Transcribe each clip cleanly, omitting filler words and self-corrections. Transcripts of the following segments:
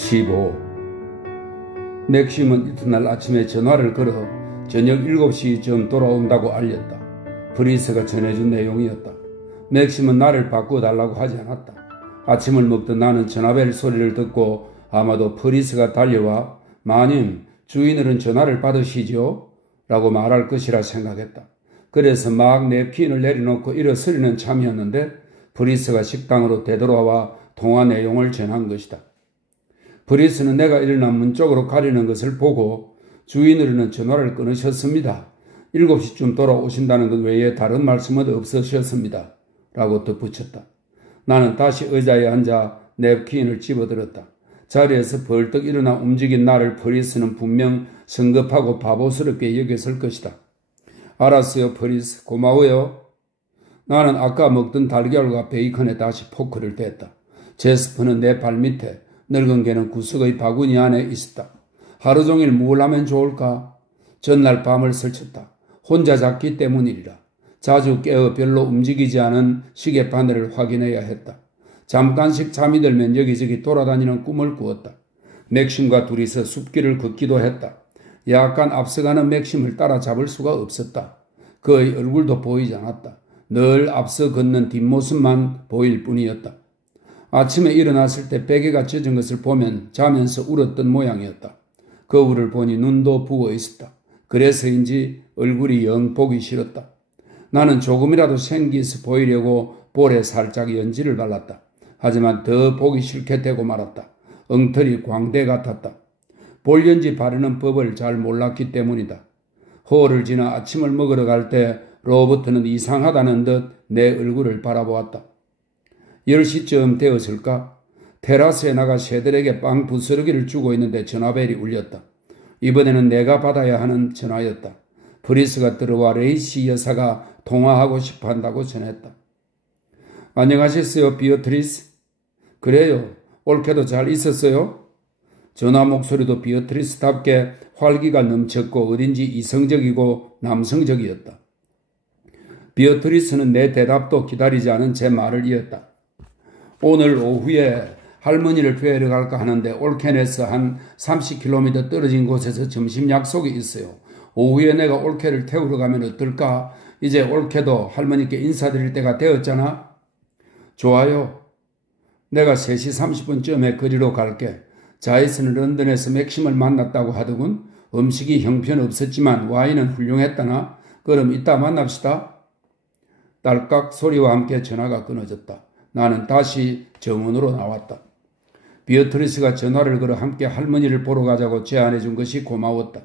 15. 맥심은 이튿날 아침에 전화를 걸어 저녁 7시쯤 돌아온다고 알렸다. 프리스가 전해준 내용이었다. 맥심은 나를 바꿔달라고 하지 않았다. 아침을 먹던 나는 전화벨 소리를 듣고 아마도 프리스가 달려와 마님, 주인어른 전화를 받으시죠? 라고 말할 것이라 생각했다. 그래서 막 냅킨을 내려놓고 일어서려는 참이었는데 프리스가 식당으로 되돌아와 통화 내용을 전한 것이다. 프리스는 내가 일어나 문 쪽으로 가려는 것을 보고 주인어른은 전화를 끊으셨습니다. 7시쯤 돌아오신다는 것 외에 다른 말씀은 없으셨습니다. 라고 덧붙였다. 나는 다시 의자에 앉아 냅킨을 집어들었다. 자리에서 벌떡 일어나 움직인 나를 프리스는 분명 성급하고 바보스럽게 여겼을 것이다. 알았어요, 프리스. 고마워요. 나는 아까 먹던 달걀과 베이컨에 다시 포크를 댔다. 제스퍼는 내 발밑에, 늙은 개는 구석의 바구니 안에 있었다. 하루 종일 뭘 하면 좋을까? 전날 밤을 설쳤다. 혼자 잤기 때문이리라. 자주 깨어 별로 움직이지 않은 시계 바늘을 확인해야 했다. 잠깐씩 잠이 들면 여기저기 돌아다니는 꿈을 꾸었다. 맥심과 둘이서 숲길을 걷기도 했다. 약간 앞서가는 맥심을 따라잡을 수가 없었다. 그의 얼굴도 보이지 않았다. 늘 앞서 걷는 뒷모습만 보일 뿐이었다. 아침에 일어났을 때 베개가 젖은 것을 보면 자면서 울었던 모양이었다. 거울을 보니 눈도 부어 있었다. 그래서인지 얼굴이 영 보기 싫었다. 나는 조금이라도 생기 있어 보이려고 볼에 살짝 연지를 발랐다. 하지만 더 보기 싫게 되고 말았다. 엉터리 광대 같았다. 볼연지 바르는 법을 잘 몰랐기 때문이다. 허를 지나 아침을 먹으러 갈 때 로버트는 이상하다는 듯 내 얼굴을 바라보았다. 10시쯤 되었을까? 테라스에 나가 새들에게 빵 부스러기를 주고 있는데 전화벨이 울렸다. 이번에는 내가 받아야 하는 전화였다. 프리스가 들어와 레이시 여사가 통화하고 싶어 한다고 전했다. 안녕하셨어요, 비어트리스? 그래요. 올케도 잘 있었어요? 전화 목소리도 비어트리스답게 활기가 넘쳤고 어딘지 이성적이고 남성적이었다. 비어트리스는 내 대답도 기다리지 않은 제 말을 이었다. 오늘 오후에 할머니를 뵈러 갈까 하는데 올케에서 한 30km 떨어진 곳에서 점심 약속이 있어요. 오후에 내가 올케를 태우러 가면 어떨까? 이제 올케도 할머니께 인사드릴 때가 되었잖아. 좋아요. 내가 3시 30분쯤에 거리로 갈게. 자이스는 런던에서 맥심을 만났다고 하더군. 음식이 형편없었지만 와인은 훌륭했다나? 그럼 이따 만납시다. 딸깍 소리와 함께 전화가 끊어졌다. 나는 다시 정원으로 나왔다. 비어트리스가 전화를 걸어 함께 할머니를 보러 가자고 제안해 준 것이 고마웠다.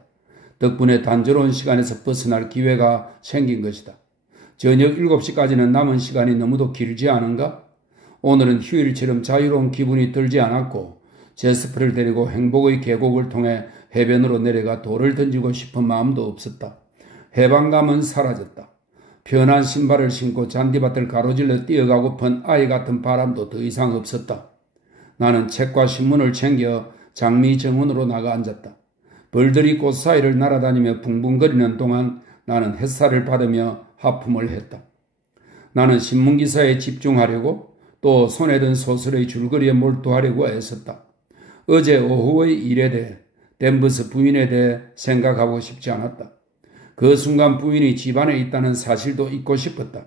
덕분에 단조로운 시간에서 벗어날 기회가 생긴 것이다. 저녁 7시까지는 남은 시간이 너무도 길지 않은가? 오늘은 휴일처럼 자유로운 기분이 들지 않았고 제스퍼를 데리고 행복의 계곡을 통해 해변으로 내려가 돌을 던지고 싶은 마음도 없었다. 해방감은 사라졌다. 편한 신발을 신고 잔디밭을 가로질러 뛰어가고픈 아이 같은 바람도 더 이상 없었다. 나는 책과 신문을 챙겨 장미 정원으로 나가 앉았다. 벌들이 꽃 사이를 날아다니며 붕붕거리는 동안 나는 햇살을 받으며 하품을 했다. 나는 신문기사에 집중하려고 또 손에 든 소설의 줄거리에 몰두하려고 애썼다. 어제 오후의 일에 대해 댄버스 부인에 대해 생각하고 싶지 않았다. 그 순간 부인이 집안에 있다는 사실도 잊고 싶었다.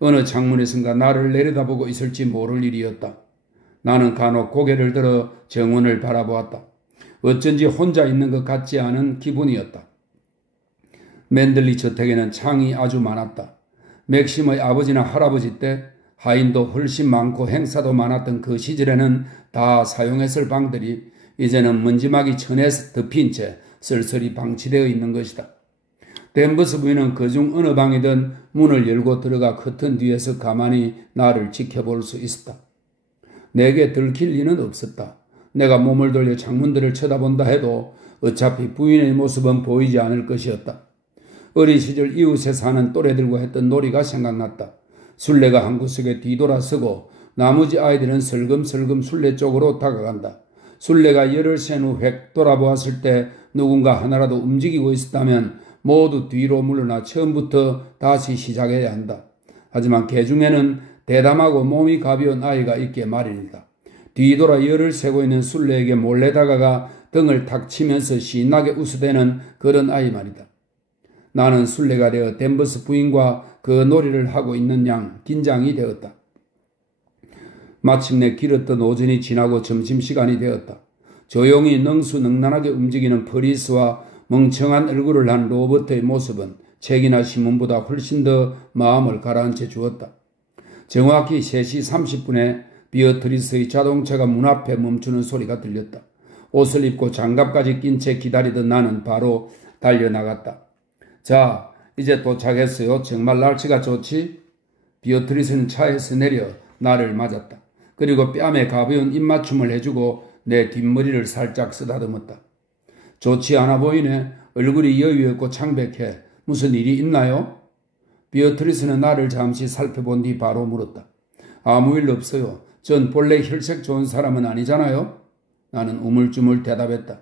어느 창문에선가 나를 내려다보고 있을지 모를 일이었다. 나는 간혹 고개를 들어 정원을 바라보았다. 어쩐지 혼자 있는 것 같지 않은 기분이었다. 맨들리 저택에는 창이 아주 많았다. 맥심의 아버지나 할아버지 때 하인도 훨씬 많고 행사도 많았던 그 시절에는 다 사용했을 방들이 이제는 먼지막이 천에서 덮인 채 쓸쓸히 방치되어 있는 것이다. 댄버스 부인은 그중 어느 방이든 문을 열고 들어가 커튼 뒤에서 가만히 나를 지켜볼 수 있었다. 내게 들킬 리는 없었다. 내가 몸을 돌려 창문들을 쳐다본다 해도 어차피 부인의 모습은 보이지 않을 것이었다. 어린 시절 이웃에 사는 또래들과 했던 놀이가 생각났다. 술래가 한 구석에 뒤돌아서고 나머지 아이들은 슬금슬금 술래 쪽으로 다가간다. 술래가 열을 센 후 획 돌아보았을 때 누군가 하나라도 움직이고 있었다면 모두 뒤로 물러나 처음부터 다시 시작해야 한다. 하지만 개 중에는 대담하고 몸이 가벼운 아이가 있게 마련이다. 뒤돌아 열을 세고 있는 술래에게 몰래 다가가 등을 탁 치면서 신나게 웃어대는 그런 아이 말이다. 나는 술래가 되어 댄버스 부인과 그 놀이를 하고 있는 양 긴장이 되었다. 마침내 길었던 오전이 지나고 점심시간이 되었다. 조용히 능수능란하게 움직이는 프리스와 멍청한 얼굴을 한 로버트의 모습은 책이나 신문보다 훨씬 더 마음을 가라앉혀 주었다. 정확히 3시 30분에 비어트리스의 자동차가 문 앞에 멈추는 소리가 들렸다. 옷을 입고 장갑까지 낀 채 기다리던 나는 바로 달려나갔다. 자, 이제 도착했어요. 정말 날씨가 좋지? 비어트리스는 차에서 내려 나를 맞았다. 그리고 뺨에 가벼운 입맞춤을 해주고 내 뒷머리를 살짝 쓰다듬었다. 좋지 않아 보이네. 얼굴이 여유없고 창백해. 무슨 일이 있나요? 비어트리스는 나를 잠시 살펴본 뒤 바로 물었다. 아무 일 없어요. 전 본래 혈색 좋은 사람은 아니잖아요. 나는 우물쭈물 대답했다.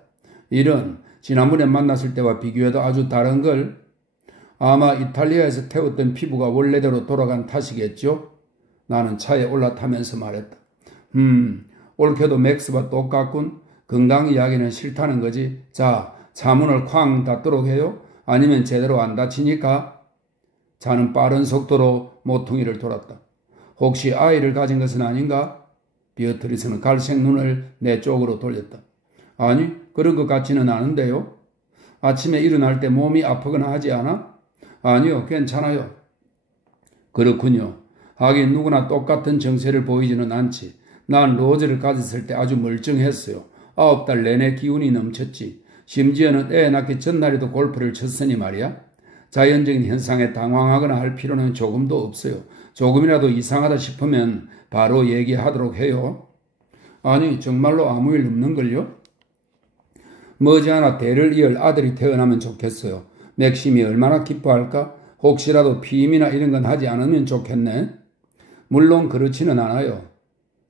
이런 지난번에 만났을 때와 비교해도 아주 다른걸. 아마 이탈리아에서 태웠던 피부가 원래대로 돌아간 탓이겠죠? 나는 차에 올라타면서 말했다. 옳게도 맥스와 똑같군. 건강 이야기는 싫다는 거지. 자, 차문을 쾅 닫도록 해요. 아니면 제대로 안 다치니까. 차는 빠른 속도로 모퉁이를 돌았다. 혹시 아이를 가진 것은 아닌가? 비어트리스는 갈색 눈을 내 쪽으로 돌렸다. 아니, 그런 것 같지는 않은데요. 아침에 일어날 때 몸이 아프거나 하지 않아? 아니요, 괜찮아요. 그렇군요. 하긴 누구나 똑같은 정세를 보이지는 않지. 난 로즈를 가졌을 때 아주 멀쩡했어요. 9달 내내 기운이 넘쳤지. 심지어는 애 낳기 전날에도 골프를 쳤으니 말이야. 자연적인 현상에 당황하거나 할 필요는 조금도 없어요. 조금이라도 이상하다 싶으면 바로 얘기하도록 해요. 아니, 정말로 아무 일 없는걸요? 머지않아 대를 이을 아들이 태어나면 좋겠어요. 맥심이 얼마나 기뻐할까? 혹시라도 피임이나 이런 건 하지 않으면 좋겠네. 물론 그렇지는 않아요.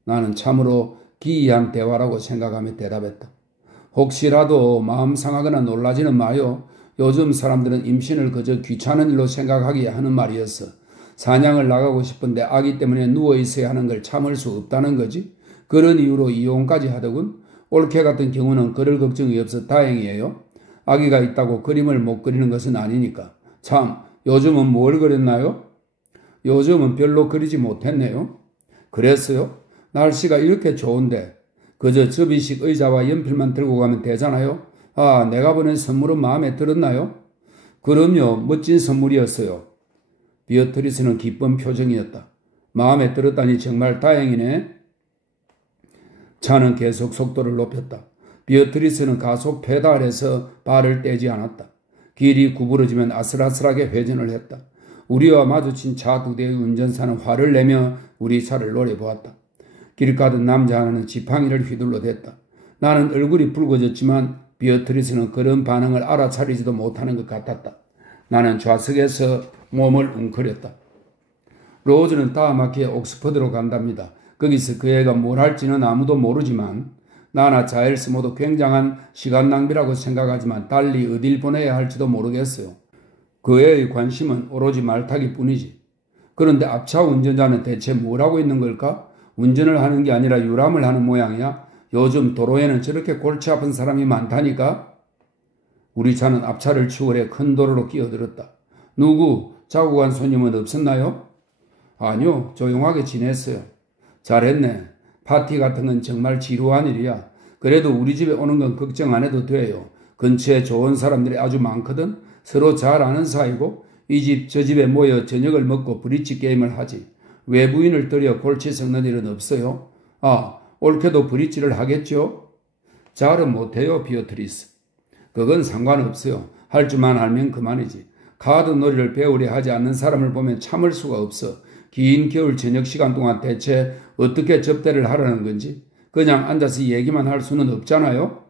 나는 참으로 기이한 대화라고 생각하며 대답했다. 혹시라도 마음 상하거나 놀라지는 마요. 요즘 사람들은 임신을 그저 귀찮은 일로 생각하기에 하는 말이었어. 사냥을 나가고 싶은데 아기 때문에 누워있어야 하는 걸 참을 수 없다는 거지. 그런 이유로 이혼까지 하더군. 올케 같은 경우는 그럴 걱정이 없어 다행이에요. 아기가 있다고 그림을 못 그리는 것은 아니니까. 참, 요즘은 뭘 그렸나요? 요즘은 별로 그리지 못했네요. 그랬어요? 날씨가 이렇게 좋은데 그저 접이식 의자와 연필만 들고 가면 되잖아요. 아, 내가 보낸 선물은 마음에 들었나요? 그럼요, 멋진 선물이었어요. 비어트리스는 기쁜 표정이었다. 마음에 들었다니 정말 다행이네. 차는 계속 속도를 높였다. 비어트리스는 가속 페달에서 발을 떼지 않았다. 길이 구부러지면 아슬아슬하게 회전을 했다. 우리와 마주친 차 2대의 운전사는 화를 내며 우리 차를 노려보았다. 길 가던 남자 하나는 지팡이를 휘둘러 댔다. 나는 얼굴이 붉어졌지만 비어트리스는 그런 반응을 알아차리지도 못하는 것 같았다. 나는 좌석에서 몸을 웅크렸다. 로즈는 다음 학기에 옥스퍼드로 간답니다. 거기서 그 애가 뭘 할지는 아무도 모르지만 나나 자일스 모두 굉장한 시간 낭비라고 생각하지만 달리 어딜 보내야 할지도 모르겠어요. 그 애의 관심은 오로지 말타기 뿐이지. 그런데 앞차 운전자는 대체 뭘 하고 있는 걸까? 운전을 하는 게 아니라 유람을 하는 모양이야. 요즘 도로에는 저렇게 골치 아픈 사람이 많다니까? 우리 차는 앞차를 추월해 큰 도로로 끼어들었다. 누구 자고 간 손님은 없었나요? 아니요, 조용하게 지냈어요. 잘했네. 파티 같은 건 정말 지루한 일이야. 그래도 우리 집에 오는 건 걱정 안 해도 돼요. 근처에 좋은 사람들이 아주 많거든. 서로 잘 아는 사이고 이 집 저 집에 모여 저녁을 먹고 브릿지 게임을 하지. 외부인을 들여 골치 썩는 일은 없어요. 아, 옳게도 브릿지를 하겠죠? 잘은 못해요, 비어트리스. 그건 상관없어요. 할 줄만 알면 그만이지. 카드 놀이를 배우려 하지 않는 사람을 보면 참을 수가 없어. 긴 겨울 저녁 시간 동안 대체 어떻게 접대를 하라는 건지 그냥 앉아서 얘기만 할 수는 없잖아요.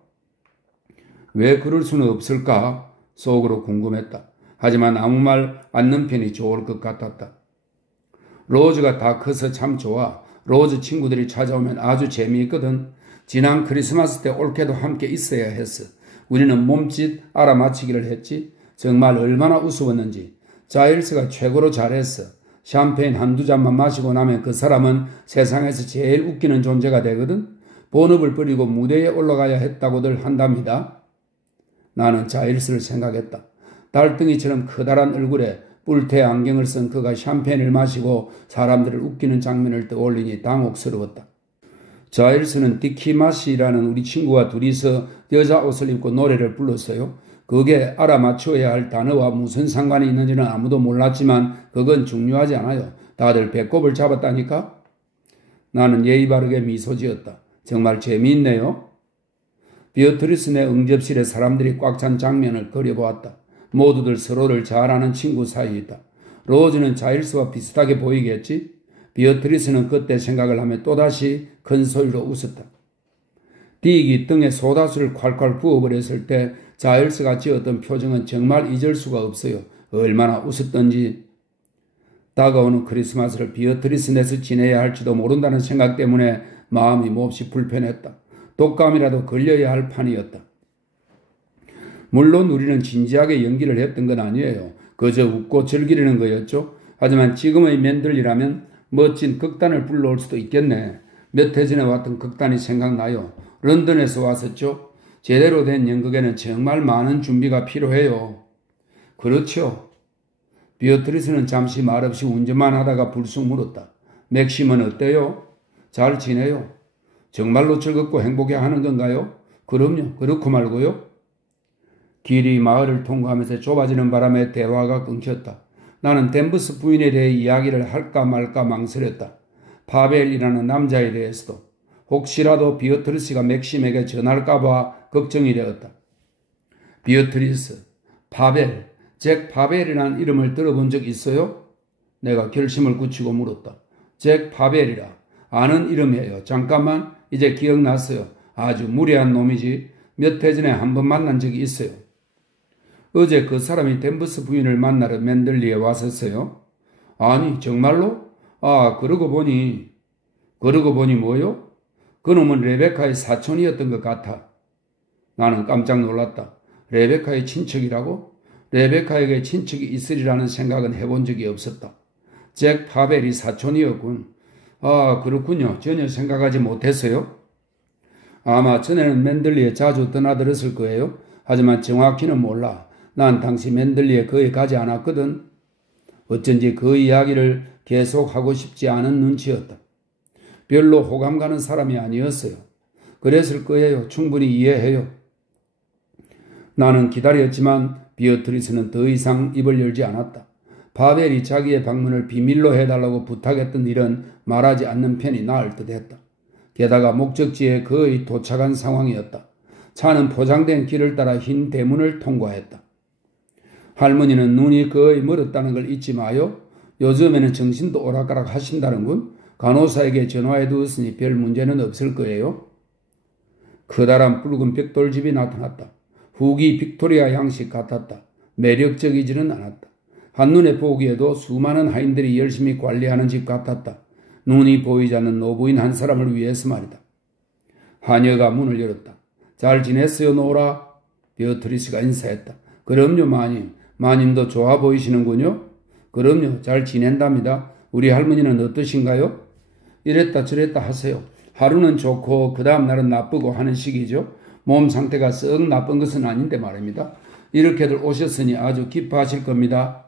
왜 그럴 수는 없을까? 속으로 궁금했다. 하지만 아무 말 않는 편이 좋을 것 같았다. 로즈가 다 커서 참 좋아. 로즈 친구들이 찾아오면 아주 재미있거든. 지난 크리스마스 때 올케도 함께 있어야 했어. 우리는 몸짓 알아맞히기를 했지. 정말 얼마나 우스웠는지. 자일스가 최고로 잘했어. 샴페인 한두 잔만 마시고 나면 그 사람은 세상에서 제일 웃기는 존재가 되거든. 본업을 버리고 무대에 올라가야 했다고들 한답니다. 나는 자일스를 생각했다. 달덩이처럼 커다란 얼굴에 뿔테 안경을 쓴 그가 샴페인을 마시고 사람들을 웃기는 장면을 떠올리니 당혹스러웠다. 자일스는 디키마시라는 우리 친구와 둘이서 여자 옷을 입고 노래를 불렀어요. 그게 알아맞혀야 할 단어와 무슨 상관이 있는지는 아무도 몰랐지만 그건 중요하지 않아요. 다들 배꼽을 잡았다니까? 나는 예의 바르게 미소 지었다. 정말 재미있네요. 비어트리스네 응접실에 사람들이 꽉 찬 장면을 그려보았다. 모두들 서로를 잘 아는 친구 사이에 있다. 로즈는 자일스와 비슷하게 보이겠지? 비어트리스는 그때 생각을 하며 또다시 큰 소리로 웃었다. 딕이 등에 소다수를 콸콸 부어버렸을 때 자일스가 지었던 표정은 정말 잊을 수가 없어요. 얼마나 웃었던지. 다가오는 크리스마스를 비어트리스네에서 지내야 할지도 모른다는 생각 때문에 마음이 몹시 불편했다. 독감이라도 걸려야 할 판이었다. 물론 우리는 진지하게 연기를 했던 건 아니에요. 그저 웃고 즐기려는 거였죠. 하지만 지금의 맨들리라면 멋진 극단을 불러올 수도 있겠네. 몇 해 전에 왔던 극단이 생각나요. 런던에서 왔었죠. 제대로 된 연극에는 정말 많은 준비가 필요해요. 그렇죠. 비어트리스는 잠시 말없이 운전만 하다가 불쑥 물었다. 맥심은 어때요? 잘 지내요? 정말로 즐겁고 행복해 하는 건가요? 그럼요. 그렇고 말고요. 길이 마을을 통과하면서 좁아지는 바람에 대화가 끊겼다. 나는 댄버스 부인에 대해 이야기를 할까 말까 망설였다. 파벨이라는 남자에 대해서도. 혹시라도 비어트리스가 맥심에게 전할까봐 걱정이 되었다. 비어트리스, 파벨, 잭 파벨이라는 이름을 들어본 적 있어요? 내가 결심을 굳히고 물었다. 잭 파벨이라. 아는 이름이에요. 잠깐만, 이제 기억났어요. 아주 무례한 놈이지. 몇 해 전에 한 번 만난 적이 있어요. 어제 그 사람이 댄버스 부인을 만나러 맨들리에 왔었어요. 아니, 정말로? 아, 그러고 보니 뭐요? 그놈은 레베카의 사촌이었던 것 같아. 나는 깜짝 놀랐다. 레베카의 친척이라고? 레베카에게 친척이 있으리라는 생각은 해본 적이 없었다. 잭 파벨이 사촌이었군. 아, 그렇군요. 전혀 생각하지 못했어요. 아마 전에는 맨들리에 자주 떠나들었을 거예요. 하지만 정확히는 몰라. 난 당시 맨들리에 거의 가지 않았거든. 어쩐지 그 이야기를 계속하고 싶지 않은 눈치였다. 별로 호감 가는 사람이 아니었어요. 그랬을 거예요. 충분히 이해해요. 나는 기다렸지만 비어트리스는 더 이상 입을 열지 않았다. 파벨이 자기의 방문을 비밀로 해달라고 부탁했던 일은 말하지 않는 편이 나을 듯했다. 게다가 목적지에 거의 도착한 상황이었다. 차는 포장된 길을 따라 흰 대문을 통과했다. 할머니는 눈이 거의 멀었다는 걸 잊지 마요. 요즘에는 정신도 오락가락 하신다는군. 간호사에게 전화해 두었으니 별 문제는 없을 거예요. 커다란 붉은 벽돌집이 나타났다. 후기 빅토리아 양식 같았다. 매력적이지는 않았다. 한눈에 보기에도 수많은 하인들이 열심히 관리하는 집 같았다. 눈이 보이지 않는 노부인 한 사람을 위해서 말이다. 하녀가 문을 열었다. 잘 지냈어요, 노라? 비어트리스가 인사했다. 그럼요, 마님. 마님도 좋아 보이시는군요. 그럼요, 잘 지낸답니다. 우리 할머니는 어떠신가요? 이랬다 저랬다 하세요. 하루는 좋고 그 다음 날은 나쁘고 하는 시기죠. 몸 상태가 썩 나쁜 것은 아닌데 말입니다. 이렇게들 오셨으니 아주 기뻐하실 겁니다.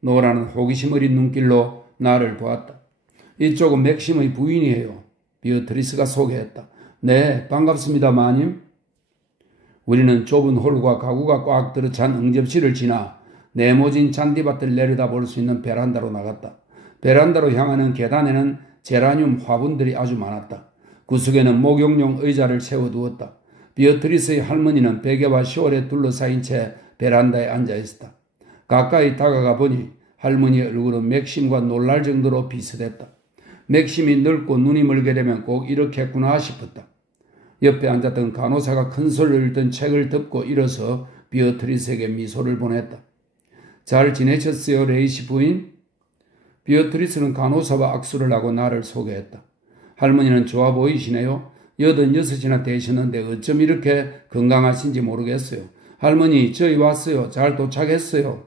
노라는 호기심 어린 눈길로 나를 보았다. 이쪽은 맥심의 부인이에요. 비어트리스가 소개했다. 네, 반갑습니다, 마님. 우리는 좁은 홀과 가구가 꽉 들어찬 응접실을 지나 네모진 잔디밭을 내려다볼 수 있는 베란다로 나갔다. 베란다로 향하는 계단에는 제라늄 화분들이 아주 많았다. 구석에는 목욕용 의자를 세워두었다. 비어트리스의 할머니는 베개와 시월에 둘러싸인 채 베란다에 앉아있었다. 가까이 다가가 보니 할머니의 얼굴은 맥심과 놀랄 정도로 비슷했다. 맥심이 늙고 눈이 멀게 되면 꼭 이렇게 했구나 싶었다. 옆에 앉았던 간호사가 큰 소리를 읽던 책을 덮고 일어서 비어트리스에게 미소를 보냈다. 잘 지내셨어요, 레이시 부인? 비어트리스는 간호사와 악수를 하고 나를 소개했다. 할머니는 좋아 보이시네요. 86이나 되셨는데 어쩜 이렇게 건강하신지 모르겠어요. 할머니, 저희 왔어요. 잘 도착했어요.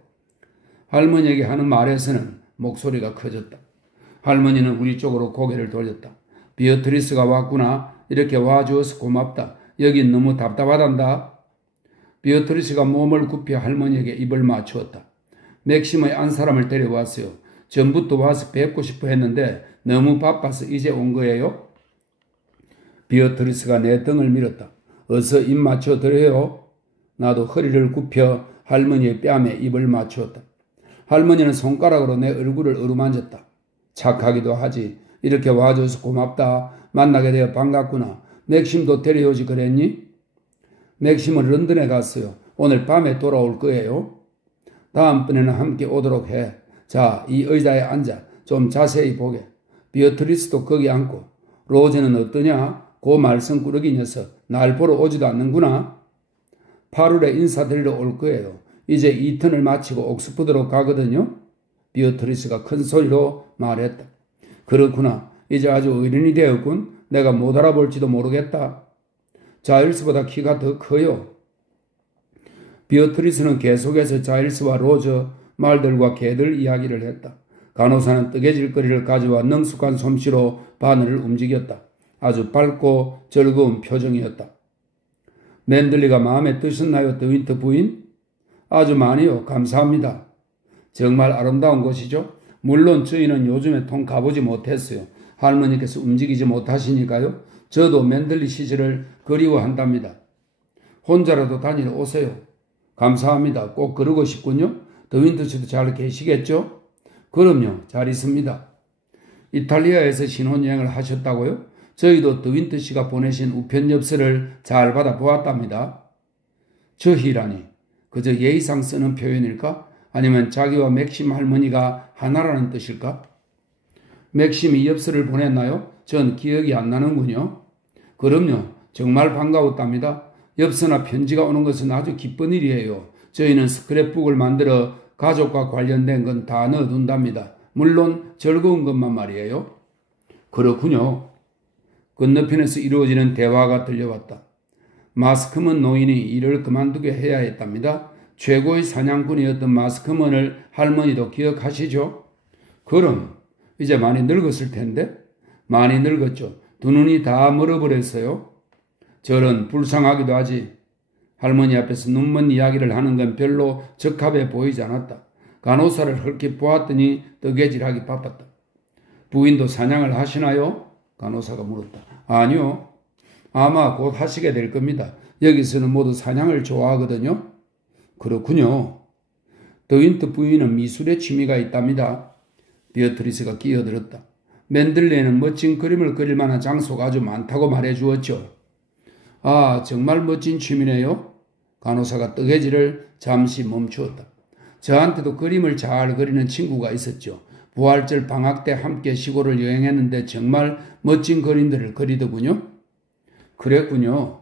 할머니에게 하는 말에서는 목소리가 커졌다. 할머니는 우리 쪽으로 고개를 돌렸다. 비어트리스가 왔구나. 이렇게 와주어서 고맙다. 여긴 너무 답답하단다. 비어트리스가 몸을 굽혀 할머니에게 입을 맞추었다. 맥심의 안 사람을 데려왔어요. 전부터 와서 뵙고 싶어 했는데 너무 바빠서 이제 온 거예요. 비어트리스가 내 등을 밀었다. 어서 입 맞춰 드려요. 나도 허리를 굽혀 할머니의 뺨에 입을 맞추었다. 할머니는 손가락으로 내 얼굴을 어루만졌다. 착하기도 하지. 이렇게 와줘서 고맙다. 만나게 되어 반갑구나. 맥심도 데려오지 그랬니? 맥심은 런던에 갔어요. 오늘 밤에 돌아올 거예요. 다음번에는 함께 오도록 해. 자, 이 의자에 앉아. 좀 자세히 보게. 비어트리스도 거기 앉고. 로제는 어떠냐? 고 말썽꾸러기 녀석. 날 보러 오지도 않는구나. 8월에 인사드리러 올 거예요. 이제 2턴을 마치고 옥스퍼드로 가거든요. 비어트리스가 큰 소리로 말했다. 그렇구나. 이제 아주 어른이 되었군. 내가 못 알아볼지도 모르겠다. 자일스보다 키가 더 커요. 비어트리스는 계속해서 자일스와 로저, 말들과 개들 이야기를 했다. 간호사는 뜨개질거리를 가져와 능숙한 솜씨로 바늘을 움직였다. 아주 밝고 즐거운 표정이었다. 맨들리가 마음에 드셨나요, 더윈터 부인? 아주 많이요. 감사합니다. 정말 아름다운 곳이죠. 물론 저희는 요즘에 통 가보지 못했어요. 할머니께서 움직이지 못하시니까요. 저도 맨들리 시절을 그리워한답니다. 혼자라도 다니러 오세요. 감사합니다. 꼭 그러고 싶군요. 더윈터 씨도 잘 계시겠죠? 그럼요. 잘 있습니다. 이탈리아에서 신혼여행을 하셨다고요? 저희도 더윈터 씨가 보내신 우편 엽서를 잘 받아보았답니다. 저희라니 그저 예의상 쓰는 표현일까? 아니면 자기와 맥심 할머니가 하나라는 뜻일까? 맥심이 엽서를 보냈나요? 전 기억이 안 나는군요. 그럼요. 정말 반가웠답니다. 엽서나 편지가 오는 것은 아주 기쁜 일이에요. 저희는 스크랩북을 만들어 가족과 관련된 건 다 넣어둔답니다. 물론 즐거운 것만 말이에요. 그렇군요. 건너편에서 이루어지는 대화가 들려왔다. 마스크먼 노인이 일을 그만두게 해야 했답니다. 최고의 사냥꾼이었던 마스크먼을 할머니도 기억하시죠? 그럼 이제 많이 늙었을 텐데? 많이 늙었죠. 두 눈이 다 멀어버렸어요. 저런 불쌍하기도 하지. 할머니 앞에서 눈먼 이야기를 하는 건 별로 적합해 보이지 않았다. 간호사를 헐기 보았더니 뜨개질하기 바빴다. 부인도 사냥을 하시나요? 간호사가 물었다. 아니요. 아마 곧 하시게 될 겁니다. 여기서는 모두 사냥을 좋아하거든요. 그렇군요. 더윈터 부인은 미술에 취미가 있답니다. 비어트리스가 끼어들었다. 맨들레에는 멋진 그림을 그릴 만한 장소가 아주 많다고 말해주었죠. 아, 정말 멋진 취미네요. 간호사가 뜨개질을 잠시 멈추었다. 저한테도 그림을 잘 그리는 친구가 있었죠. 부활절 방학 때 함께 시골을 여행했는데 정말 멋진 그림들을 그리더군요. 그랬군요.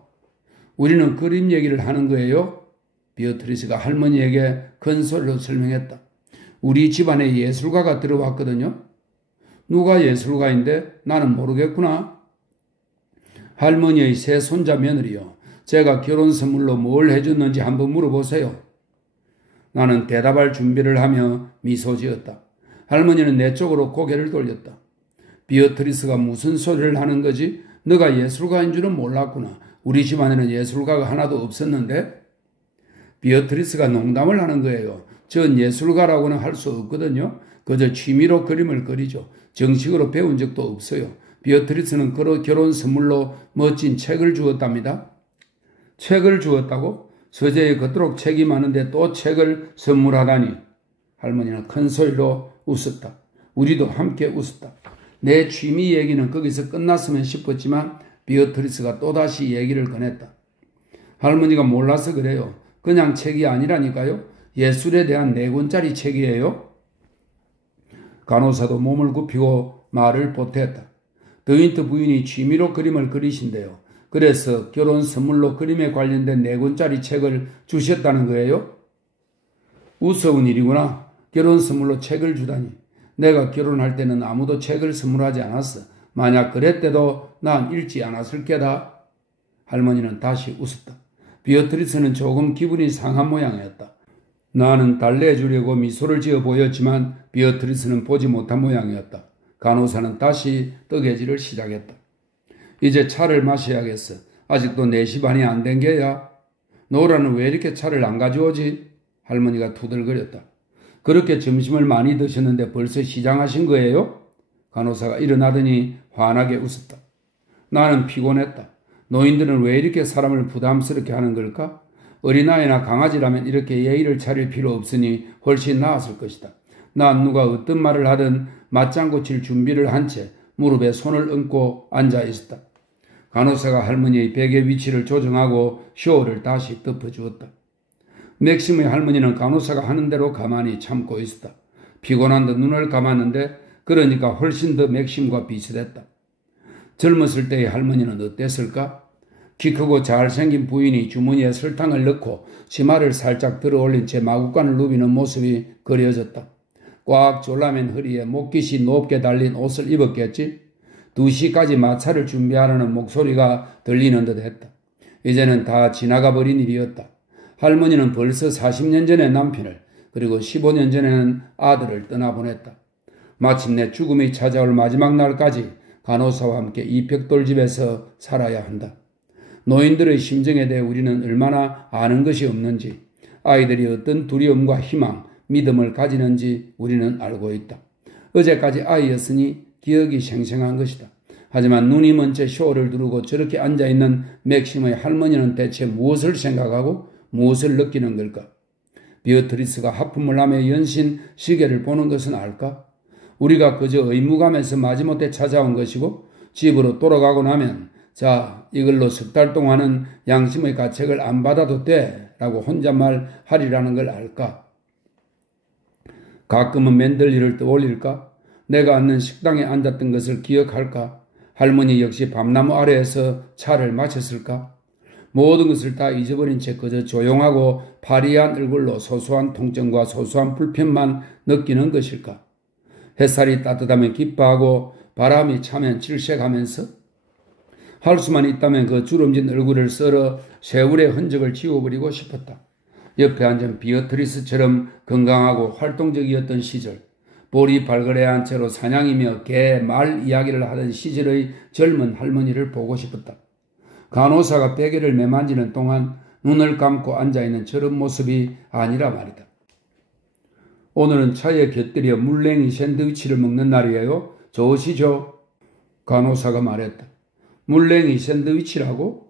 우리는 그림 얘기를 하는 거예요. 비어트리스가 할머니에게 큰 소리로 설명했다. 우리 집안에 예술가가 들어왔거든요. 누가 예술가인데 나는 모르겠구나. 할머니의 새 손자 며느리요. 제가 결혼 선물로 뭘 해줬는지 한번 물어보세요. 나는 대답할 준비를 하며 미소 지었다. 할머니는 내 쪽으로 고개를 돌렸다. 비어트리스가 무슨 소리를 하는 거지? 너가 예술가인 줄은 몰랐구나. 우리 집안에는 예술가가 하나도 없었는데? 비어트리스가 농담을 하는 거예요. 전 예술가라고는 할 수 없거든요. 그저 취미로 그림을 그리죠. 정식으로 배운 적도 없어요. 비어트리스는 결혼 선물로 멋진 책을 주었답니다. 책을 주었다고? 서재에 그토록 책이 많은데 또 책을 선물하다니. 할머니는 큰 소리로 웃었다. 우리도 함께 웃었다. 내 취미 얘기는 거기서 끝났으면 싶었지만 비어트리스가 또다시 얘기를 꺼냈다. 할머니가 몰라서 그래요. 그냥 책이 아니라니까요. 예술에 대한 4권짜리 책이에요. 간호사도 몸을 굽히고 말을 보탰다. 더윈터 부인이 취미로 그림을 그리신대요. 그래서 결혼 선물로 그림에 관련된 4권짜리 책을 주셨다는 거예요? 우스운 일이구나. 결혼 선물로 책을 주다니. 내가 결혼할 때는 아무도 책을 선물하지 않았어. 만약 그랬대도 난 읽지 않았을 게다. 할머니는 다시 웃었다. 비어트리스는 조금 기분이 상한 모양이었다. 나는 달래주려고 미소를 지어 보였지만 비어트리스는 보지 못한 모양이었다. 간호사는 다시 뜨개질을 시작했다. 이제 차를 마셔야겠어. 아직도 4시 반이 안 된 게야. 노라는 왜 이렇게 차를 안 가져오지? 할머니가 투덜거렸다. 그렇게 점심을 많이 드셨는데 벌써 시장하신 거예요? 간호사가 일어나더니 환하게 웃었다. 나는 피곤했다. 노인들은 왜 이렇게 사람을 부담스럽게 하는 걸까? 어린아이나 강아지라면 이렇게 예의를 차릴 필요 없으니 훨씬 나았을 것이다. 난 누가 어떤 말을 하든 맞장구 칠 준비를 한 채 무릎에 손을 얹고 앉아 있었다. 간호사가 할머니의 베개 위치를 조정하고 쇼를 다시 덮어주었다. 맥심의 할머니는 간호사가 하는 대로 가만히 참고 있었다. 피곤한 듯 눈을 감았는데 그러니까 훨씬 더 맥심과 비슷했다. 젊었을 때의 할머니는 어땠을까? 키 크고 잘생긴 부인이 주머니에 설탕을 넣고 치마를 살짝 들어올린 채 마구간을 누비는 모습이 그려졌다. 꽉 졸라맨 허리에 목깃이 높게 달린 옷을 입었겠지? 2시까지 마차를 준비하라는 목소리가 들리는 듯 했다. 이제는 다 지나가 버린 일이었다. 할머니는 벌써 40년 전에 남편을 그리고 15년 전에는 아들을 떠나보냈다. 마침내 죽음이 찾아올 마지막 날까지 간호사와 함께 이 벽돌집에서 살아야 한다. 노인들의 심정에 대해 우리는 얼마나 아는 것이 없는지, 아이들이 어떤 두려움과 희망, 믿음을 가지는지 우리는 알고 있다. 어제까지 아이였으니 기억이 생생한 것이다. 하지만 눈이 먼 채 쇼를 두르고 저렇게 앉아있는 맥심의 할머니는 대체 무엇을 생각하고 무엇을 느끼는 걸까? 비어트리스가 하품을 하며 연신 시계를 보는 것은 알까? 우리가 그저 의무감에서 마지못해 찾아온 것이고 집으로 돌아가고 나면 자, 이걸로 석 달 동안은 양심의 가책을 안 받아도 돼 라고 혼잣말 하리라는 걸 알까? 가끔은 맨들리를 떠올릴까? 내가 앉는 식당에 앉았던 것을 기억할까? 할머니 역시 밤나무 아래에서 차를 마셨을까? 모든 것을 다 잊어버린 채 그저 조용하고 파리한 얼굴로 소소한 통증과 소소한 불편만 느끼는 것일까? 햇살이 따뜻하면 기뻐하고 바람이 차면 질색하면서 할 수만 있다면 그 주름진 얼굴을 썰어 세월의 흔적을 지워버리고 싶었다. 옆에 앉은 비어트리스처럼 건강하고 활동적이었던 시절, 볼이 발그레한 채로 사냥이며 개, 말 이야기를 하던 시절의 젊은 할머니를 보고 싶었다. 간호사가 베개를 매만지는 동안 눈을 감고 앉아있는 저런 모습이 아니라 말이다. 오늘은 차에 곁들여 물냉이 샌드위치를 먹는 날이에요. 좋으시죠? 간호사가 말했다. 물냉이 샌드위치라고?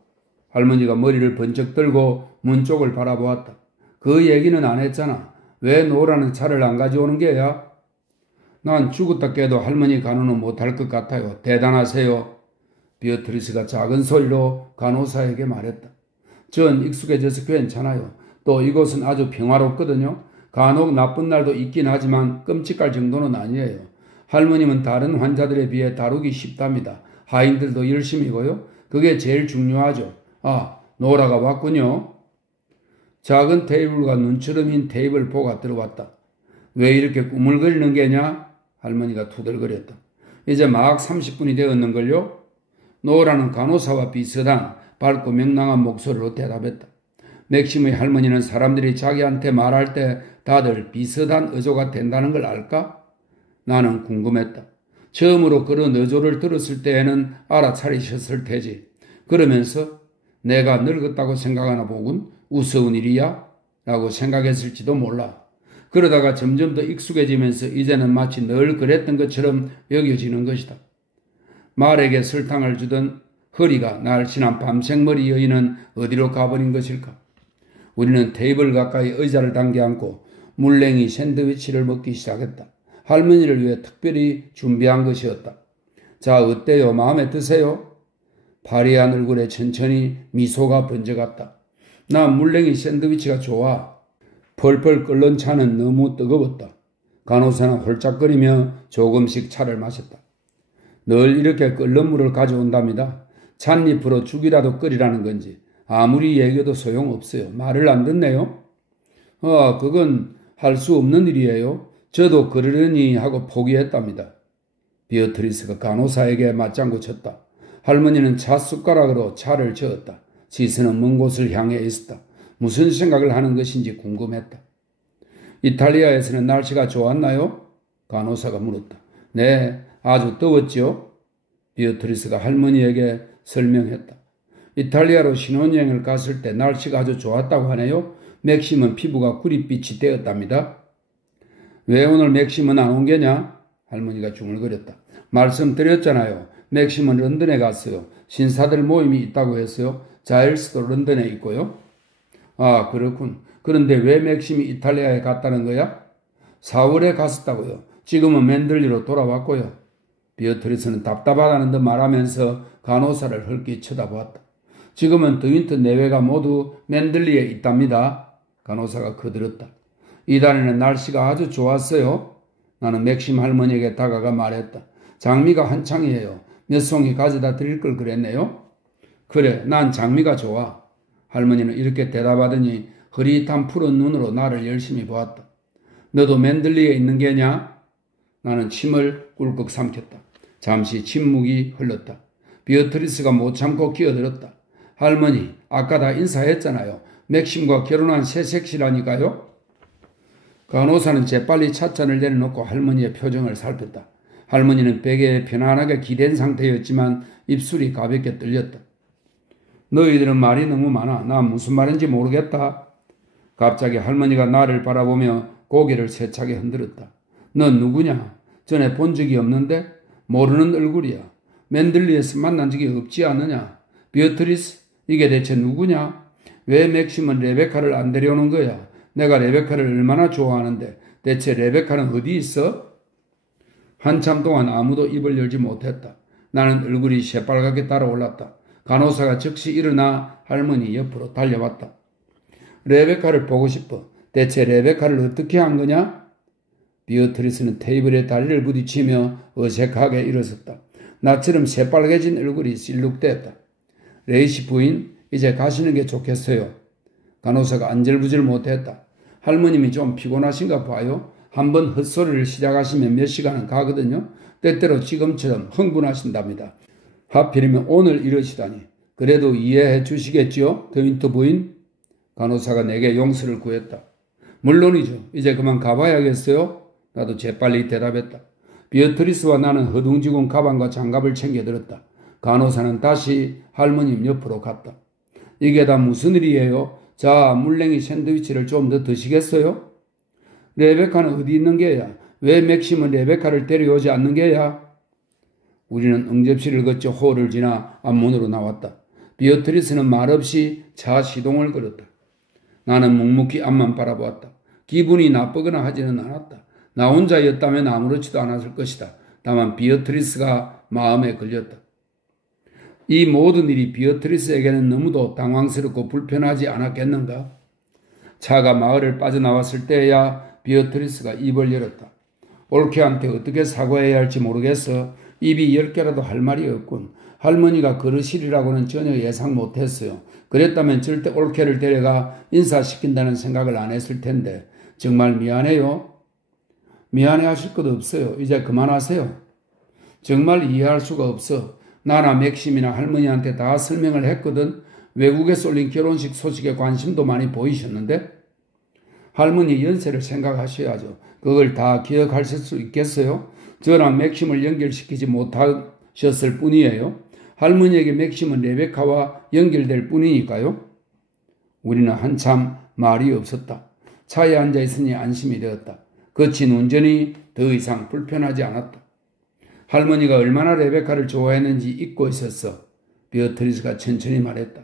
할머니가 머리를 번쩍 들고 문 쪽을 바라보았다. 그 얘기는 안 했잖아. 왜 노라는 차를 안 가져오는 게야? 난 죽었다 깨도 할머니 간호는 못할 것 같아요. 대단하세요. 비어트리스가 작은 소리로 간호사에게 말했다. 전 익숙해져서 괜찮아요. 또 이곳은 아주 평화롭거든요. 간혹 나쁜 날도 있긴 하지만 끔찍할 정도는 아니에요. 할머님은 다른 환자들에 비해 다루기 쉽답니다. 하인들도 열심이고요. 그게 제일 중요하죠. 아, 노라가 왔군요. 작은 테이블과 눈처럼 흰 테이블 보가 들어왔다. 왜 이렇게 꾸물거리는 게냐? 할머니가 투덜거렸다. 이제 막 30분이 되었는걸요? 노라는 간호사와 비슷한 밝고 명랑한 목소리로 대답했다. 맥심의 할머니는 사람들이 자기한테 말할 때 다들 비슷한 어조가 된다는 걸 알까? 나는 궁금했다. 처음으로 그런 어조를 들었을 때에는 알아차리셨을 테지. 그러면서 내가 늙었다고 생각하나 보군? 우스운 일이야? 라고 생각했을지도 몰라. 그러다가 점점 더 익숙해지면서 이제는 마치 늘 그랬던 것처럼 여겨지는 것이다. 말에게 설탕을 주던 허리가 날씬한 밤생머리 여인은 어디로 가버린 것일까? 우리는 테이블 가까이 의자를 당겨 앉고 물냉이 샌드위치를 먹기 시작했다. 할머니를 위해 특별히 준비한 것이었다. 자, 어때요? 마음에 드세요? 파리한 얼굴에 천천히 미소가 번져갔다. 난 물냉이 샌드위치가 좋아. 펄펄 끓는 차는 너무 뜨거웠다. 간호사는 홀짝거리며 조금씩 차를 마셨다. 늘 이렇게 끓는 물을 가져온답니다. 찻잎으로 죽이라도 끓이라는 건지 아무리 얘기해도 소용없어요. 말을 안 듣네요. 그건 할 수 없는 일이에요. 저도 그러려니 하고 포기했답니다. 비어트리스가 간호사에게 맞장구 쳤다. 할머니는 차 숟가락으로 차를 저었다. 지수는 먼 곳을 향해 있었다. 무슨 생각을 하는 것인지 궁금했다. 이탈리아에서는 날씨가 좋았나요? 간호사가 물었다. 네, 아주 더웠지요. 비어트리스가 할머니에게 설명했다. 이탈리아로 신혼여행을 갔을 때 날씨가 아주 좋았다고 하네요. 맥심은 피부가 구릿빛이 되었답니다. 왜 오늘 맥심은 안 온 게냐? 할머니가 중얼거렸다. 말씀드렸잖아요. 맥심은 런던에 갔어요. 신사들 모임이 있다고 했어요. 자일스도 런던에 있고요. 아, 그렇군. 그런데 왜 맥심이 이탈리아에 갔다는 거야? 4월에 갔었다고요. 지금은 맨들리로 돌아왔고요. 비어트리스는 답답하다는 듯 말하면서 간호사를 헐기 쳐다보았다. 지금은 드윈터 내외가 모두 맨들리에 있답니다. 간호사가 거들었다. 이달에는 날씨가 아주 좋았어요. 나는 맥심 할머니에게 다가가 말했다. 장미가 한창이에요. 몇 송이 가져다 드릴 걸 그랬네요. 그래, 난 장미가 좋아. 할머니는 이렇게 대답하더니 흐릿한 푸른 눈으로 나를 열심히 보았다. 너도 맨들리에 있는 게냐? 나는 침을 꿀꺽 삼켰다. 잠시 침묵이 흘렀다. 비어트리스가 못 참고 끼어들었다. 할머니, 아까 다 인사했잖아요. 맥심과 결혼한 새 색시라니까요. 간호사는 재빨리 찻잔을 내려놓고 할머니의 표정을 살폈다. 할머니는 베개에 편안하게 기댄 상태였지만 입술이 가볍게 떨렸다. 너희들은 말이 너무 많아. 나 무슨 말인지 모르겠다. 갑자기 할머니가 나를 바라보며 고개를 세차게 흔들었다. 넌 누구냐? 전에 본 적이 없는데? 모르는 얼굴이야. 맨들리에서 만난 적이 없지 않느냐? 비어트리스, 이게 대체 누구냐? 왜 맥심은 레베카를 안 데려오는 거야? 내가 레베카를 얼마나 좋아하는데 대체 레베카는 어디 있어? 한참 동안 아무도 입을 열지 못했다. 나는 얼굴이 새빨갛게 달아올랐다. 간호사가 즉시 일어나 할머니 옆으로 달려왔다. 레베카를 보고 싶어. 대체 레베카를 어떻게 한 거냐? 비어트리스는 테이블에 다리를 부딪히며 어색하게 일어섰다. 나처럼 새빨개진 얼굴이 실룩대었다. 레이시 부인, 이제 가시는 게 좋겠어요. 간호사가 안절부절 못했다. 할머님이 좀 피곤하신가 봐요. 한번 헛소리를 시작하시면 몇 시간은 가거든요. 때때로 지금처럼 흥분하신답니다. 하필이면 오늘 이러시다니. 그래도 이해해 주시겠지요? 더윈터 부인? 간호사가 내게 용서를 구했다. 물론이죠. 이제 그만 가봐야겠어요? 나도 재빨리 대답했다. 비어트리스와 나는 허둥지둥 가방과 장갑을 챙겨 들었다. 간호사는 다시 할머님 옆으로 갔다. 이게 다 무슨 일이에요? 자, 물냉이 샌드위치를 좀 더 드시겠어요? 레베카는 어디 있는 게야? 왜 맥심은 레베카를 데려오지 않는 게야? 우리는 응접실을 거쳐 홀을 지나 앞문으로 나왔다. 비어트리스는 말없이 차 시동을 걸었다. 나는 묵묵히 앞만 바라보았다. 기분이 나쁘거나 하지는 않았다. 나 혼자였다면 아무렇지도 않았을 것이다. 다만 비어트리스가 마음에 걸렸다. 이 모든 일이 비어트리스에게는 너무도 당황스럽고 불편하지 않았겠는가? 차가 마을을 빠져나왔을 때야 비어트리스가 입을 열었다. 올케한테 어떻게 사과해야 할지 모르겠어. 입이 10개라도 할 말이 없군. 할머니가 그러시리라고는 전혀 예상 못했어요. 그랬다면 절대 올케를 데려가 인사시킨다는 생각을 안 했을 텐데 정말 미안해요. 미안해하실 것 없어요. 이제 그만하세요. 정말 이해할 수가 없어. 나나 맥심이나 할머니한테 다 설명을 했거든. 외국에 쏠린 결혼식 소식에 관심도 많이 보이셨는데 할머니 연세를 생각하셔야죠. 그걸 다 기억하실 수 있겠어요? 저랑 맥심을 연결시키지 못하셨을 뿐이에요. 할머니에게 맥심은 레베카와 연결될 뿐이니까요. 우리는 한참 말이 없었다. 차에 앉아 있으니 안심이 되었다. 거친 운전이 더 이상 불편하지 않았다. 할머니가 얼마나 레베카를 좋아했는지 잊고 있었어. 비어트리스가 천천히 말했다.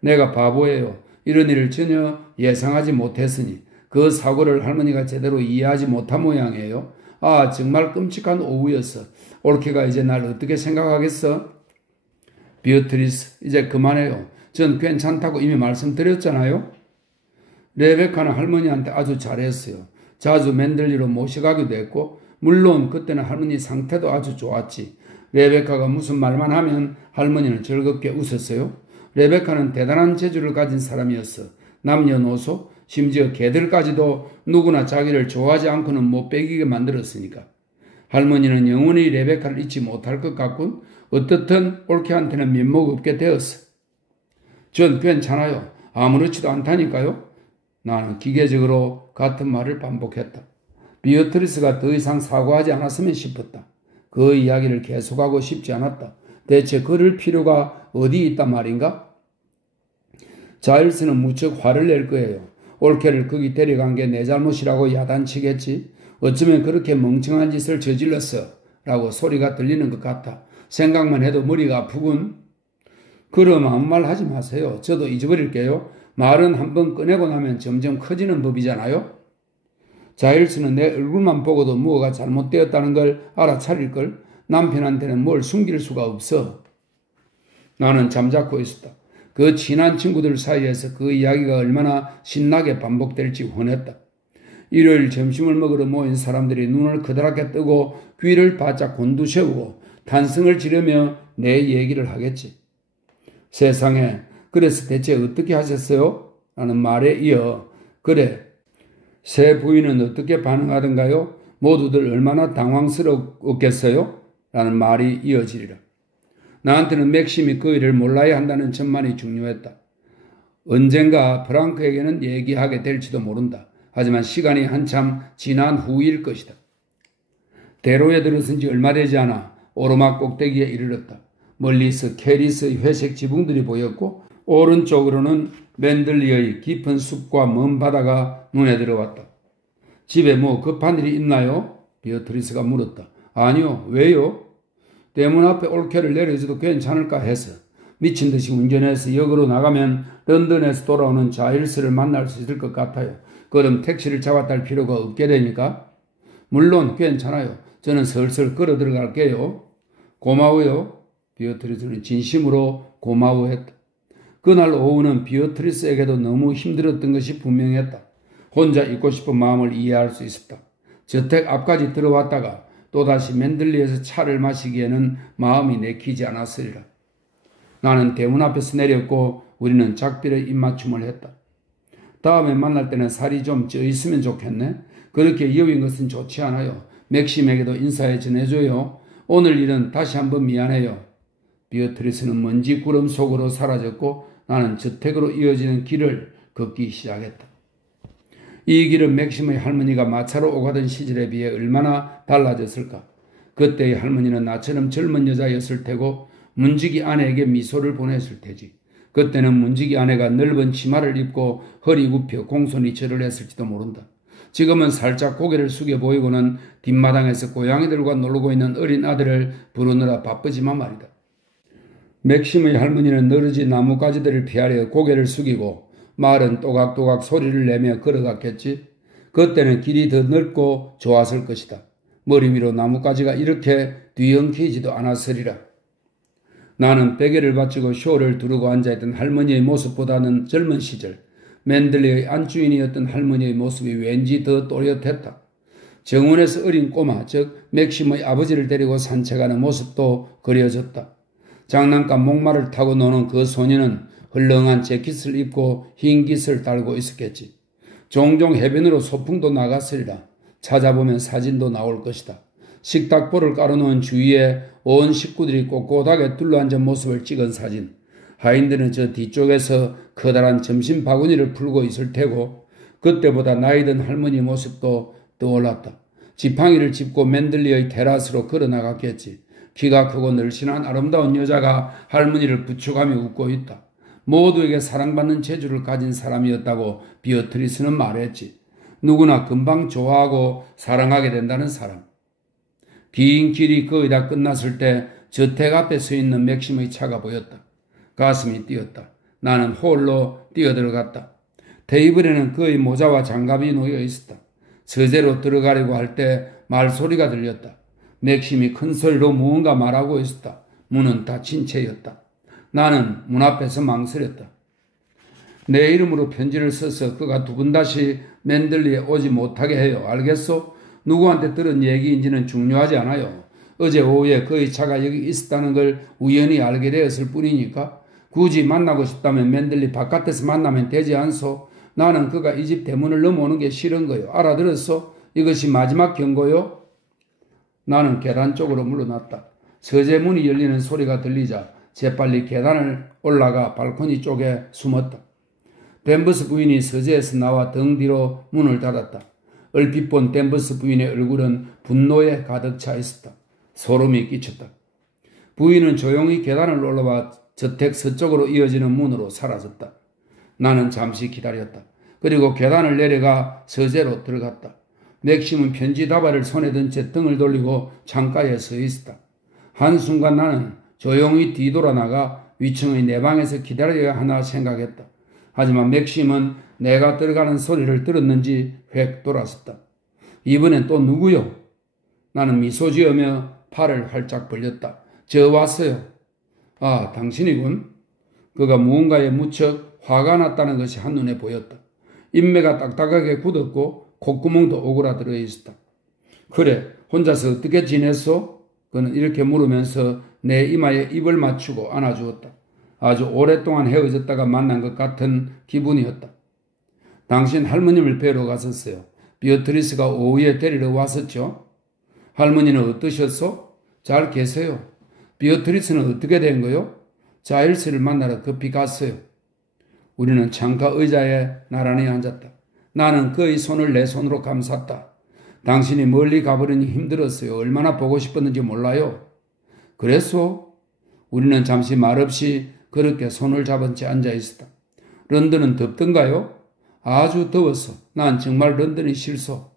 내가 바보예요. 이런 일을 전혀 예상하지 못했으니 그 사고를 할머니가 제대로 이해하지 못한 모양이에요. 아, 정말 끔찍한 오후였어. 올케가 이제 날 어떻게 생각하겠어? 비어트리스, 이제 그만해요. 전 괜찮다고 이미 말씀드렸잖아요. 레베카는 할머니한테 아주 잘했어요. 자주 맨들리로 모셔가기도 했고 물론 그때는 할머니 상태도 아주 좋았지. 레베카가 무슨 말만 하면 할머니는 즐겁게 웃었어요. 레베카는 대단한 재주를 가진 사람이었어. 남녀노소, 심지어 개들까지도 누구나 자기를 좋아하지 않고는 못 빼기게 만들었으니까. 할머니는 영원히 레베카를 잊지 못할 것 같군. 어떻든 올케한테는 면목 없게 되었어. 전 괜찮아요. 아무렇지도 않다니까요. 나는 기계적으로 같은 말을 반복했다. 비어트리스가 더 이상 사과하지 않았으면 싶었다. 그 이야기를 계속하고 싶지 않았다. 대체 그럴 필요가 어디 있단 말인가? 자일스는 무척 화를 낼 거예요. 올케를 거기 데려간 게 내 잘못이라고 야단치겠지. 어쩌면 그렇게 멍청한 짓을 저질렀어 라고 소리가 들리는 것 같아. 생각만 해도 머리가 아프군. 그럼 아무 말 하지 마세요. 저도 잊어버릴게요. 말은 한번 꺼내고 나면 점점 커지는 법이잖아요. 자일스는 내 얼굴만 보고도 무엇가 잘못되었다는 걸 알아차릴걸. 남편한테는 뭘 숨길 수가 없어. 나는 잠자코 있었다. 그 친한 친구들 사이에서 그 이야기가 얼마나 신나게 반복될지 훤했다. 일요일 점심을 먹으러 모인 사람들이 눈을 커다랗게 뜨고 귀를 바짝 곤두세우고 탄성을 지르며 내 얘기를 하겠지. 세상에, 그래서 대체 어떻게 하셨어요? 라는 말에 이어 그래, 새 부인은 어떻게 반응하던가요? 모두들 얼마나 당황스러웠겠어요? 라는 말이 이어지리라. 나한테는 맥심이 그 일을 몰라야 한다는 점만이 중요했다. 언젠가 프랑크에게는 얘기하게 될지도 모른다. 하지만 시간이 한참 지난 후일 것이다. 대로에 들어선 지 얼마 되지 않아 오르막 꼭대기에 이르렀다. 멀리서 캐리스의 회색 지붕들이 보였고 오른쪽으로는 맨들리의 깊은 숲과 먼 바다가 눈에 들어왔다. 집에 뭐 급한 일이 있나요? 비어트리스가 물었다. 아니요. 왜요? 대문 앞에 올케를 내려줘도 괜찮을까 해서. 미친 듯이 운전해서 역으로 나가면 런던에서 돌아오는 자일스를 만날 수 있을 것 같아요. 그럼 택시를 잡아탈 필요가 없게 되니까? 물론 괜찮아요. 저는 슬슬 걸어 들어갈게요. 고마워요. 비어트리스는 진심으로 고마워했다. 그날 오후는 비어트리스에게도 너무 힘들었던 것이 분명했다. 혼자 있고 싶은 마음을 이해할 수 있었다. 저택 앞까지 들어왔다가 또다시 맨들리에서 차를 마시기에는 마음이 내키지 않았으리라. 나는 대문 앞에서 내렸고 우리는 작별의 입맞춤을 했다. 다음에 만날 때는 살이 좀 쪄 있으면 좋겠네. 그렇게 여인 것은 좋지 않아요. 맥심에게도 인사해 전해줘요. 오늘 일은 다시 한번 미안해요. 비어트리스는 먼지 구름 속으로 사라졌고 나는 저택으로 이어지는 길을 걷기 시작했다. 이 길은 맥심의 할머니가 마차로 오가던 시절에 비해 얼마나 달라졌을까. 그때의 할머니는 나처럼 젊은 여자였을 테고 문지기 아내에게 미소를 보냈을 테지. 그때는 문지기 아내가 넓은 치마를 입고 허리 굽혀 공손히 절을 했을지도 모른다. 지금은 살짝 고개를 숙여 보이고는 뒷마당에서 고양이들과 놀고 있는 어린 아들을 부르느라 바쁘지만 말이다. 맥심의 할머니는 너르지 나뭇가지들을 피하려 고개를 숙이고 말은 또각또각 소리를 내며 걸어갔겠지. 그때는 길이 더 넓고 좋았을 것이다. 머리 위로 나뭇가지가 이렇게 뒤엉키지도 않았으리라. 나는 베개를 받치고 쇼를 두르고 앉아있던 할머니의 모습보다는 젊은 시절 맨들리의 안주인이었던 할머니의 모습이 왠지 더 또렷했다. 정원에서 어린 꼬마, 즉 맥심의 아버지를 데리고 산책하는 모습도 그려졌다. 장난감 목마를 타고 노는 그 소녀는 헐렁한 재킷을 입고 흰 깃을 달고 있었겠지. 종종 해변으로 소풍도 나갔으리라. 찾아보면 사진도 나올 것이다. 식탁보를 깔아놓은 주위에 온 식구들이 꼿꼿하게 둘러앉은 모습을 찍은 사진. 하인들은 저 뒤쪽에서 커다란 점심 바구니를 풀고 있을 테고 그때보다 나이든 할머니 모습도 떠올랐다. 지팡이를 짚고 맨들리의 테라스로 걸어나갔겠지. 키가 크고 늘씬한 아름다운 여자가 할머니를 부축하며 웃고 있다. 모두에게 사랑받는 재주를 가진 사람이었다고 비어트리스는 말했지. 누구나 금방 좋아하고 사랑하게 된다는 사람. 긴 길이 거의 다 끝났을 때 저택 앞에 서 있는 맥심의 차가 보였다. 가슴이 뛰었다. 나는 홀로 뛰어들어갔다. 테이블에는 그의 모자와 장갑이 놓여 있었다. 서재로 들어가려고 할 때 말소리가 들렸다. 맥심이 큰 소리로 무언가 말하고 있었다. 문은 닫힌 채였다. 나는 문 앞에서 망설였다. 내 이름으로 편지를 써서 그가 두 번 다시 맨들리에 오지 못하게 해요. 알겠소? 누구한테 들은 얘기인지는 중요하지 않아요. 어제 오후에 그의 차가 여기 있었다는 걸 우연히 알게 되었을 뿐이니까. 굳이 만나고 싶다면 맨들리 바깥에서 만나면 되지 않소? 나는 그가 이 집 대문을 넘어오는 게 싫은 거요. 알아들었소? 이것이 마지막 경고요? 나는 계단 쪽으로 물러났다. 서재 문이 열리는 소리가 들리자 재빨리 계단을 올라가 발코니 쪽에 숨었다. 댄버스 부인이 서재에서 나와 등 뒤로 문을 닫았다. 얼핏 본 댄버스 부인의 얼굴은 분노에 가득 차 있었다. 소름이 끼쳤다. 부인은 조용히 계단을 올라와 저택 서쪽으로 이어지는 문으로 사라졌다. 나는 잠시 기다렸다. 그리고 계단을 내려가 서재로 들어갔다. 맥심은 편지 다발을 손에 든 채 등을 돌리고 창가에 서 있었다. 한순간 나는 조용히 뒤돌아 나가 위층의 내 방에서 기다려야 하나 생각했다. 하지만 맥심은 내가 들어가는 소리를 들었는지 획 돌아섰다. 이번엔 또 누구요? 나는 미소 지으며 팔을 활짝 벌렸다. 저 왔어요. 아, 당신이군. 그가 무언가에 무척 화가 났다는 것이 한눈에 보였다. 인매가 딱딱하게 굳었고 콧구멍도 오그라들어 있었다. 그래, 혼자서 어떻게 지냈소? 그는 이렇게 물으면서 내 이마에 입을 맞추고 안아주었다. 아주 오랫동안 헤어졌다가 만난 것 같은 기분이었다. 당신 할머님을 뵈러 갔었어요. 비어트리스가 오후에 데리러 왔었죠. 할머니는 어떠셨소? 잘 계세요. 비어트리스는 어떻게 된 거요? 자일스를 만나러 급히 갔어요. 우리는 창가 의자에 나란히 앉았다. 나는 그의 손을 내 손으로 감쌌다. 당신이 멀리 가버리니 힘들었어요. 얼마나 보고 싶었는지 몰라요. 그랬소? 우리는 잠시 말없이 그렇게 손을 잡은 채 앉아있었다. 런던은 덥던가요? 아주 더웠어. 난 정말 런던이 싫소.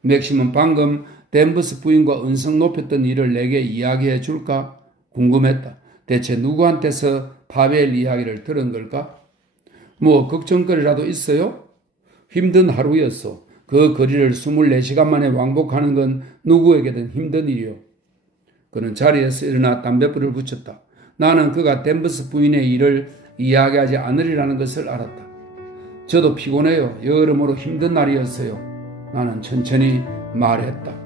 맥심은 방금 댄버스 부인과 언성 높였던 일을 내게 이야기해 줄까? 궁금했다. 대체 누구한테서 파벨 이야기를 들은 걸까? 뭐 걱정거리라도 있어요? 힘든 하루였어. 그 거리를 24시간 만에 왕복하는 건 누구에게든 힘든 일이요. 그는 자리에서 일어나 담뱃불을 붙였다. 나는 그가 댄버스 부인의 일을 이야기하지 않으리라는 것을 알았다. 저도 피곤해요. 여러모로 힘든 날이었어요. 나는 천천히 말했다.